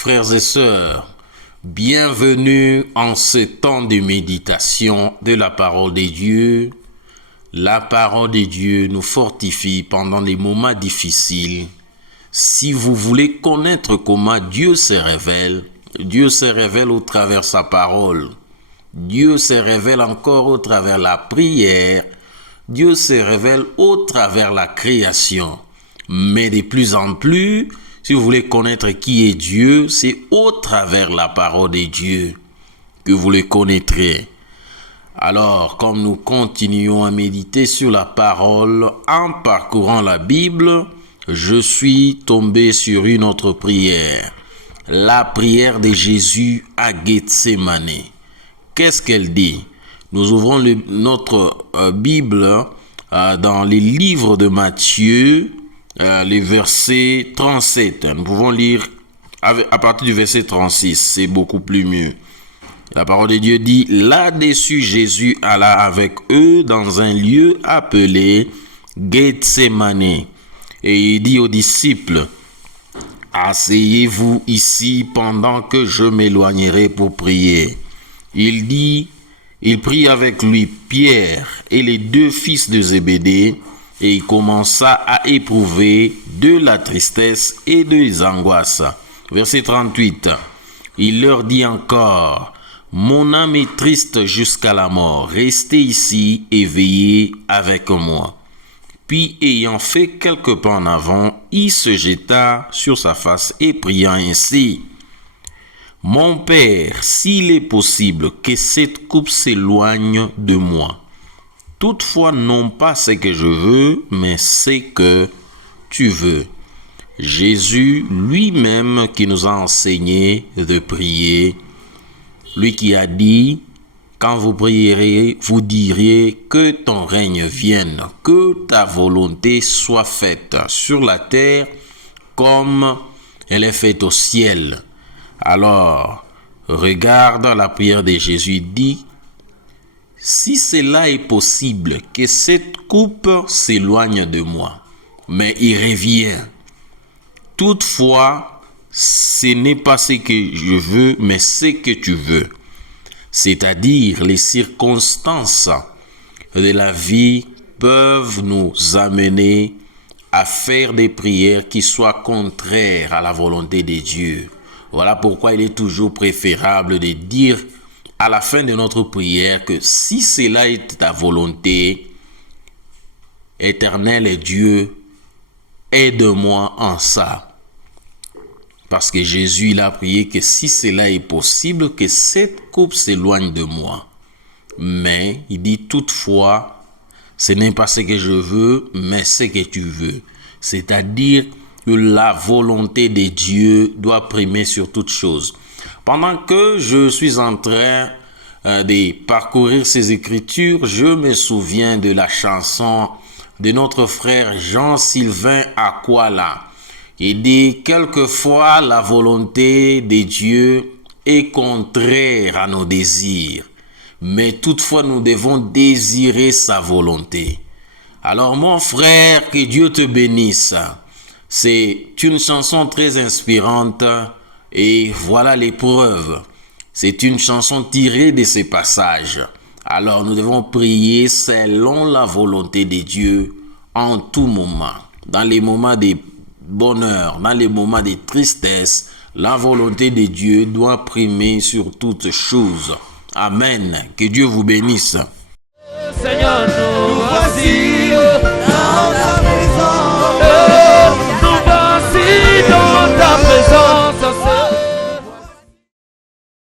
Frères et sœurs, bienvenue en ce temps de méditation de la parole de Dieu. La parole de Dieu nous fortifie pendant les moments difficiles. Si vous voulez connaître comment Dieu se révèle au travers de sa parole. Dieu se révèle encore au travers de la prière. Dieu se révèle au travers de la création. Mais de plus en plus, si vous voulez connaître qui est Dieu, c'est au travers de la parole de Dieu que vous le connaîtrez. Alors, comme nous continuons à méditer sur la parole en parcourant la Bible, je suis tombé sur une autre prière. La prière de Jésus à Gethsémane. Qu'est-ce qu'elle dit? Nous ouvrons notre Bible dans les livres de Matthieu, les versets 37. Nous pouvons lire à partir du verset 36, c'est beaucoup plus mieux. La parole de Dieu dit: là-dessus, Jésus alla avec eux dans un lieu appelé Gethsémane. Et il dit aux disciples: asseyez-vous ici pendant que je m'éloignerai pour prier. Il prit avec lui Pierre et les deux fils de Zébédée, et il commença à éprouver de la tristesse et des angoisses. Verset 38. Il leur dit encore: mon âme est triste jusqu'à la mort. Restez ici et veillez avec moi. Puis, ayant fait quelques pas en avant, il se jeta sur sa face et pria ainsi: mon Père, s'il est possible que cette coupe s'éloigne de moi. Toutefois, non pas ce que je veux, mais ce que tu veux. Jésus lui-même qui nous a enseigné de prier, lui qui a dit: quand vous prierez, vous diriez que ton règne vienne, que ta volonté soit faite sur la terre comme elle est faite au ciel. Alors, regarde la prière de Jésus, dit: si cela est possible, que cette coupe s'éloigne de moi, mais il revient. Toutefois, ce n'est pas ce que je veux, mais ce que tu veux. C'est-à-dire, les circonstances de la vie peuvent nous amener à faire des prières qui soient contraires à la volonté de Dieu. Voilà pourquoi il est toujours préférable de dire à la fin de notre prière que si cela est ta volonté, Éternel Dieu, aide-moi en ça. Parce que Jésus il a prié que si cela est possible, que cette coupe s'éloigne de moi. Mais il dit toutefois, ce n'est pas ce que je veux, mais ce que tu veux. C'est-à-dire que la volonté de Dieu doit primer sur toute chose. Pendant que je suis en train de parcourir ces écritures, je me souviens de la chanson de notre frère Jean-Sylvain Akwala. Il dit: quelquefois la volonté de Dieu est contraire à nos désirs, mais toutefois nous devons désirer sa volonté. Alors mon frère, que Dieu te bénisse. C'est une chanson très inspirante et voilà les preuves. C'est une chanson tirée de ces passages. Alors nous devons prier selon la volonté de Dieu en tout moment. Dans les moments de bonheur, dans les moments de tristesse, la volonté de Dieu doit primer sur toutes choses. Amen. Que Dieu vous bénisse. Seigneur, nous voici.